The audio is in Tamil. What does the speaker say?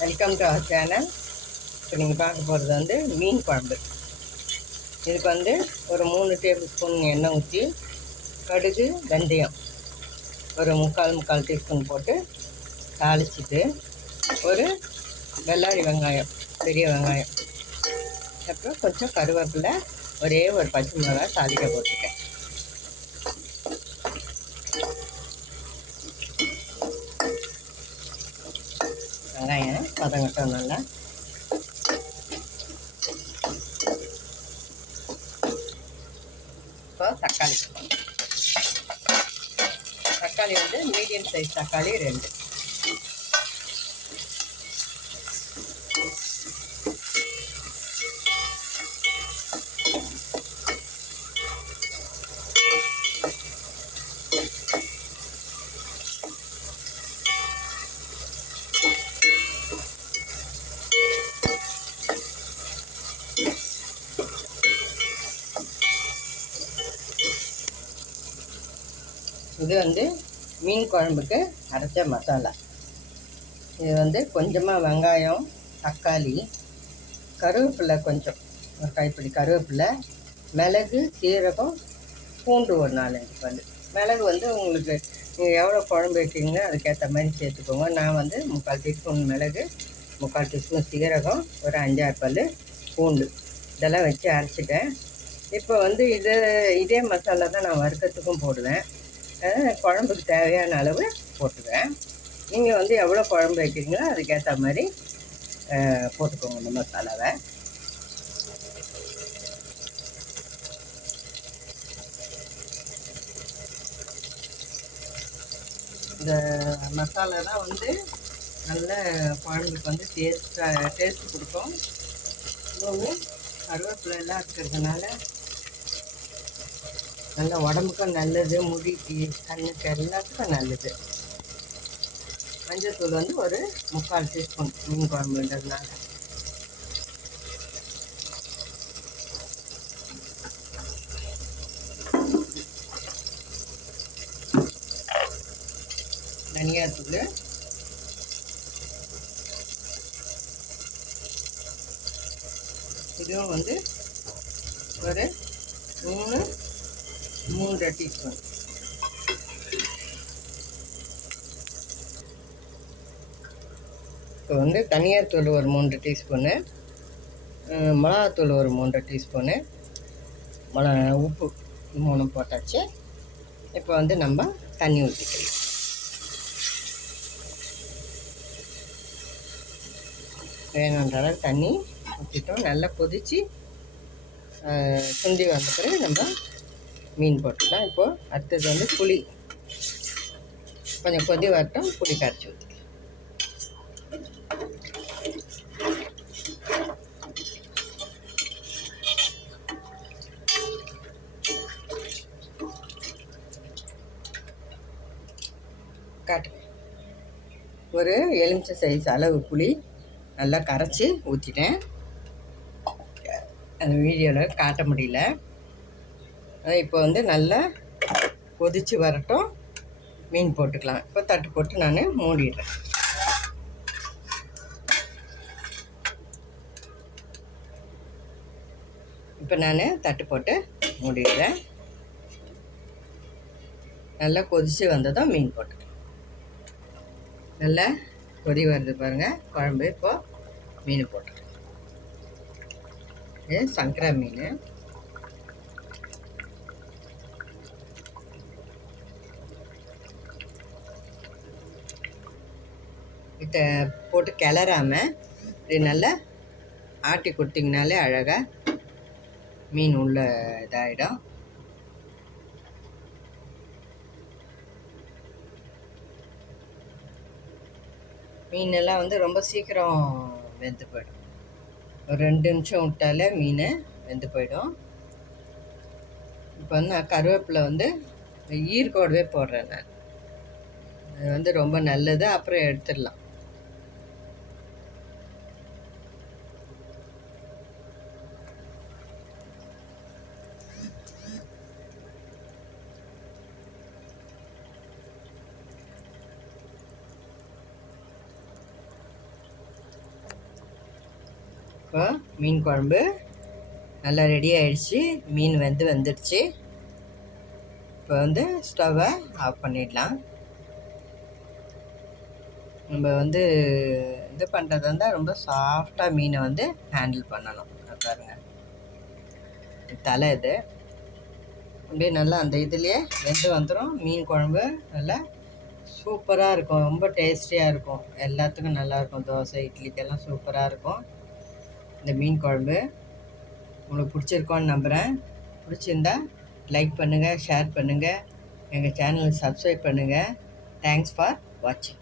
வெல்கம் டு அவர் சேனல் இப்போ நீங்கள் பார்க்க போகிறது வந்து மீன் குழம்பு. இதுக்கு வந்து ஒரு மூணு டேபிள் ஸ்பூன் எண்ணெய் ஊற்றி கடுகு வெந்தயம் ஒரு முக்கால் முக்கால் டீஸ்பூன் போட்டு தாளிச்சிட்டு ஒரு வெள்ளாரி வெங்காயம் பெரிய வெங்காயம். அப்புறம் கொஞ்சம் கருவேப்பிலை ஒரே ஒரு பச்சை மிளகாய் தாளிக்க போட்டு வெங்காயம் வதங்கட்டும் நல்லா இப்போ தக்காளி. தக்காளி வந்து மீடியம் சைஸ் தக்காளி ரெண்டு. இது வந்து மீன் குழம்புக்கு அரைச்ச மசாலா. இது வந்து கொஞ்சமாக வெங்காயம் தக்காளி கருவேப்பிலை கொஞ்சம். ஒரு கைப்பிடி கருவேப்பிலை மிளகு சீரகம் பூண்டு ஒரு நாலஞ்சு பல் மிளகு வந்து உங்களுக்கு நீங்கள் எவ்வளோ குழம்பு வைக்கிறீங்களோ அதுக்கேற்ற மாதிரி சேர்த்துக்கோங்க. நான் வந்து முக்கால் டீஸ்பூன் மிளகு முக்கால் டீஸ்பூன் சீரகம் ஒரு அஞ்சாறு பல் பூண்டு. இதெல்லாம் வச்சு அரைச்சிட்டேன். இப்போ வந்து இது இதே மசாலா தான் நான் வறுக்கிறதுக்கும் போடுவேன். குழம்புக்கு தேவையான அளவு போட்டுக்குவேன். நீங்கள் வந்து எவ்வளோ குழம்பு வைக்கிறீங்களோ அதுக்கேற்ற மாதிரி போட்டுக்கோங்க இந்த மசாலாவை. இந்த மசாலா தான் வந்து நல்ல குழம்புக்கு வந்து டேஸ்ட்டாக டேஸ்ட் கொடுக்கும். இன்னொன்று கருவேப்பிலெல்லாம் இருக்கிறதுனால நல்ல உடம்புக்கும் நல்லது முடிக்கு கண்ணுக்கு எல்லாத்துக்கும் நல்லது. மஞ்சள்தூள் வந்து ஒரு முக்கால் டீஸ்பூன் மீன் குழம்புன்றதுனால தனியாத்தூள். இதுவும் வந்து ஒரு மூணு மூன்றரை டீஸ்பூன். இப்போ வந்து தனியார் தூள் ஒரு மூன்று டீஸ்பூனு மிளகாத்தூள் ஒரு மூன்றரை டீஸ்பூனு மிள உப்பு மூணு போட்டாச்சு. இப்போ வந்து நம்ம தண்ணி ஊற்றிக்கலாம் வேணுன்ற அளவு தண்ணி ஊற்றிட்டோம் நல்லா கொதித்து சுண்டி வந்த பிறகு நம்ம மீன் போட்டுக்கலாம் இப்போது அடுத்தது வந்து புளி. கொஞ்சம் கொதி வரட்டும் புளி கரைச்சி ஊற்றிக்கலாம் காட்டு. ஒரு எலுமிச்சை சைஸ் அளவு புளி நல்லா கரைச்சி ஊற்றிட்டேன் அந்த வீடியோவில் காட்ட முடியல. இப்போ வந்து நல்லா கொதித்து வரட்டும். மீன் போட்டுக்கலாம். இப்போ தட்டு போட்டு நான் மூடிடுறேன். இப்போ நான் தட்டு போட்டு மூடிடுறேன். நல்லா கொதித்து வந்ததும் மீன் போட்டுக்கலாம். நல்லா கொதி வருது பாருங்கள் குழம்பு இப்போது மீன் போட்டுக்கலாம். இது சங்கரா மீன். இதை போட்டு கிளறாம இது நல்லா ஆட்டி கொடுத்தீங்கனாலே அழகாக மீன் உள்ள இதாகிடும் மீனெல்லாம் வந்து ரொம்ப சீக்கிரம் வெந்து போயிடும். ஒரு ரெண்டு நிமிஷம் விட்டாலே மீன் வெந்து போயிடும். இப்போ வந்து நான் கருவேப்பிலை வந்து ஈர்க்கோடவே போடுறேன் நான். அது வந்து ரொம்ப நல்லது அப்புறம் எடுத்துடலாம். இப்போ மீன் குழம்பு நல்லா ரெடி ஆயிடுச்சு. மீன் வந்து வந்துடுச்சு. இப்போ வந்து ஸ்டவ்வை ஆஃப் பண்ணிடலாம். நம்ம வந்து இது பண்ணுறது இருந்தால் ரொம்ப சாஃப்டாக மீனை வந்து ஹேண்டில் பண்ணணும். பாருங்க. தலை இது. அப்படியே நல்லா அந்த இதுலேயே வெந்து வந்துடும் மீன் குழம்பு நல்லா சூப்பராக இருக்கும். ரொம்ப டேஸ்டியாக இருக்கும். எல்லாத்துக்கும் நல்லாயிருக்கும் தோசை இட்லிக்கெல்லாம் சூப்பராக இருக்கும். இந்த மீன் குழம்பு. உங்களுக்கு பிடிச்சிருக்கோன்னு நம்புகிறேன் பிடிச்சிருந்தா லைக் பண்ணுங்கள் ஷேர் பண்ணுங்கள் எங்கள் சேனலை சப்ஸ்கிரைப் பண்ணுங்கள் தேங்க்ஸ் ஃபார் வாட்சிங்